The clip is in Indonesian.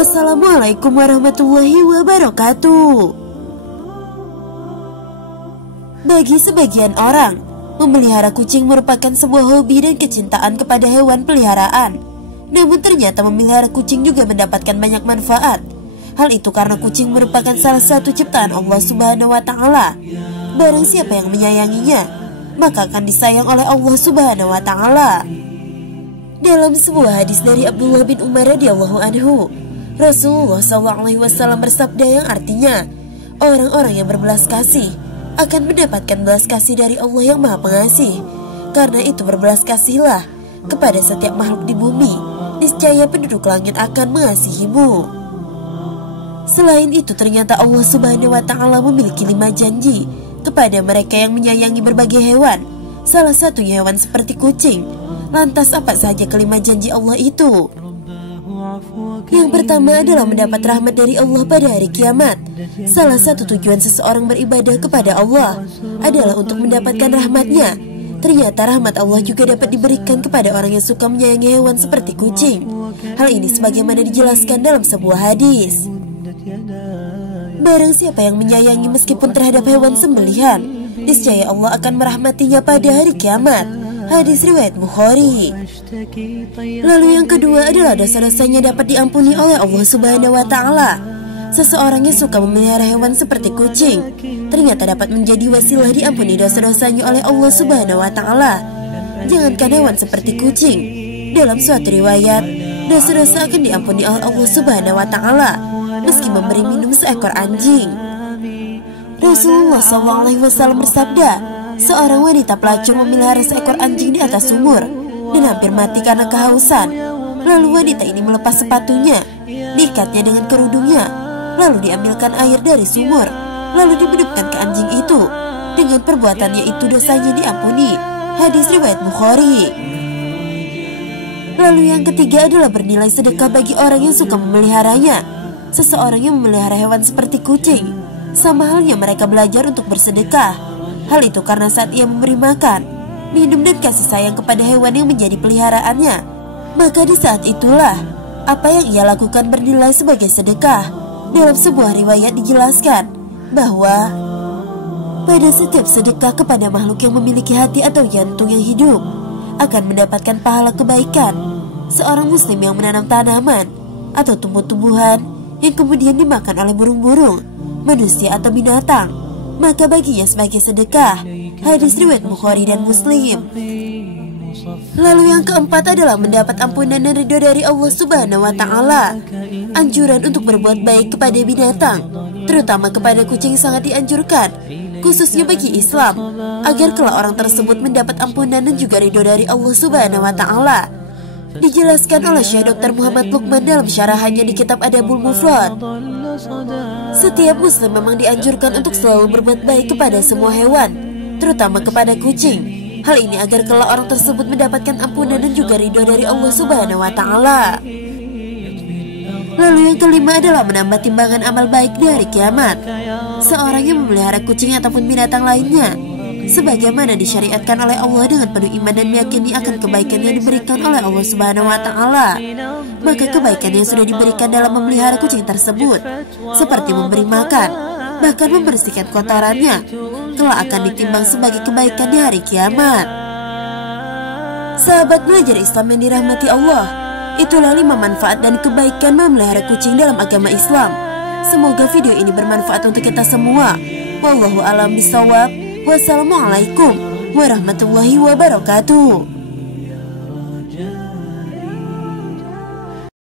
Assalamualaikum warahmatullahi wabarakatuh. Bagi sebagian orang, memelihara kucing merupakan sebuah hobi dan kecintaan kepada hewan peliharaan. Namun ternyata memelihara kucing juga mendapatkan banyak manfaat. Hal itu karena kucing merupakan salah satu ciptaan Allah Subhanahu wa Ta'ala. Barang siapa yang menyayanginya, maka akan disayang oleh Allah Subhanahu wa Ta'ala. Dalam sebuah hadis dari Abdullah bin Umar radhiyallahu anhu, Rasulullah SAW bersabda yang artinya, orang-orang yang berbelas kasih akan mendapatkan belas kasih dari Allah yang Maha Pengasih. Karena itu berbelas kasihlah kepada setiap makhluk di bumi, niscaya penduduk langit akan mengasihimu. Selain itu ternyata Allah Subhanahu wa Ta'ala memiliki 5 janji kepada mereka yang menyayangi berbagai hewan, salah satunya hewan seperti kucing. Lantas apa saja kelima janji Allah itu? Yang pertama adalah mendapat rahmat dari Allah pada hari kiamat. Salah satu tujuan seseorang beribadah kepada Allah adalah untuk mendapatkan rahmatnya. Ternyata rahmat Allah juga dapat diberikan kepada orang yang suka menyayangi hewan seperti kucing. Hal ini sebagaimana dijelaskan dalam sebuah hadis. Barang siapa yang menyayangi meskipun terhadap hewan sembelihan, niscaya Allah akan merahmatinya pada hari kiamat. Hadis riwayat Bukhari. Lalu yang kedua adalah dosa-dosanya dapat diampuni oleh Allah Subhanahu wa Ta'ala. Seseorang yang suka memelihara hewan seperti kucing ternyata dapat menjadi wasilah diampuni dosa-dosanya oleh Allah Subhanahu wa Ta'ala. Jangankan hewan seperti kucing, dalam suatu riwayat, dosa-dosa akan diampuni oleh Allah Subhanahu wa Ta'ala meski memberi minum seekor anjing. Rasulullah SAW bersabda, seorang wanita pelacur memelihara seekor anjing di atas sumur dan hampir mati karena kehausan. Lalu wanita ini melepas sepatunya, diikatnya dengan kerudungnya, lalu diambilkan air dari sumur, lalu diminumkan ke anjing itu. Dengan perbuatannya itu dosanya diampuni. Hadis riwayat Bukhari. Lalu yang ketiga adalah bernilai sedekah bagi orang yang suka memeliharanya. Seseorang yang memelihara hewan seperti kucing, sama halnya mereka belajar untuk bersedekah. Hal itu karena saat ia memberi makan, minum dan kasih sayang kepada hewan yang menjadi peliharaannya, maka di saat itulah apa yang ia lakukan bernilai sebagai sedekah. Dalam sebuah riwayat dijelaskan bahwa pada setiap sedekah kepada makhluk yang memiliki hati atau jantung yang hidup akan mendapatkan pahala kebaikan. Seorang muslim yang menanam tanaman atau tumbuh-tumbuhan yang kemudian dimakan oleh burung-burung, manusia atau binatang, maka baginya sebagai sedekah. Hadis riwayat Bukhari dan Muslim. Lalu yang keempat adalah mendapat ampunan dan ridho dari Allah Subhanahu wa Ta'ala. Anjuran untuk berbuat baik kepada binatang, terutama kepada kucing, sangat dianjurkan, khususnya bagi Islam, agar kelak orang tersebut mendapat ampunan dan juga ridho dari Allah Subhanahu wa Ta'ala. Dijelaskan oleh Syekh Dr. Muhammad Luqman dalam syarahannya di kitab Adabul Mufrad. Setiap muslim memang dianjurkan untuk selalu berbuat baik kepada semua hewan, terutama kepada kucing. Hal ini agar kelak orang tersebut mendapatkan ampunan dan juga ridho dari Allah Subhanahu wa Ta'ala. Lalu yang kelima adalah menambah timbangan amal baik di hari kiamat. Seorang yang memelihara kucing ataupun binatang lainnya, sebagaimana disyariatkan oleh Allah dengan penuh iman dan meyakini akan kebaikan yang diberikan oleh Allah Subhanahu wa Ta'ala, maka kebaikan yang sudah diberikan dalam memelihara kucing tersebut, seperti memberi makan, bahkan membersihkan kotorannya, kelak akan ditimbang sebagai kebaikan di hari kiamat. Sahabat belajar Islam yang dirahmati Allah, itulah 5 manfaat dan kebaikan memelihara kucing dalam agama Islam. Semoga video ini bermanfaat untuk kita semua. Wallahu a'lam bishawab. Wassalamualaikum warahmatullahi wabarakatuh.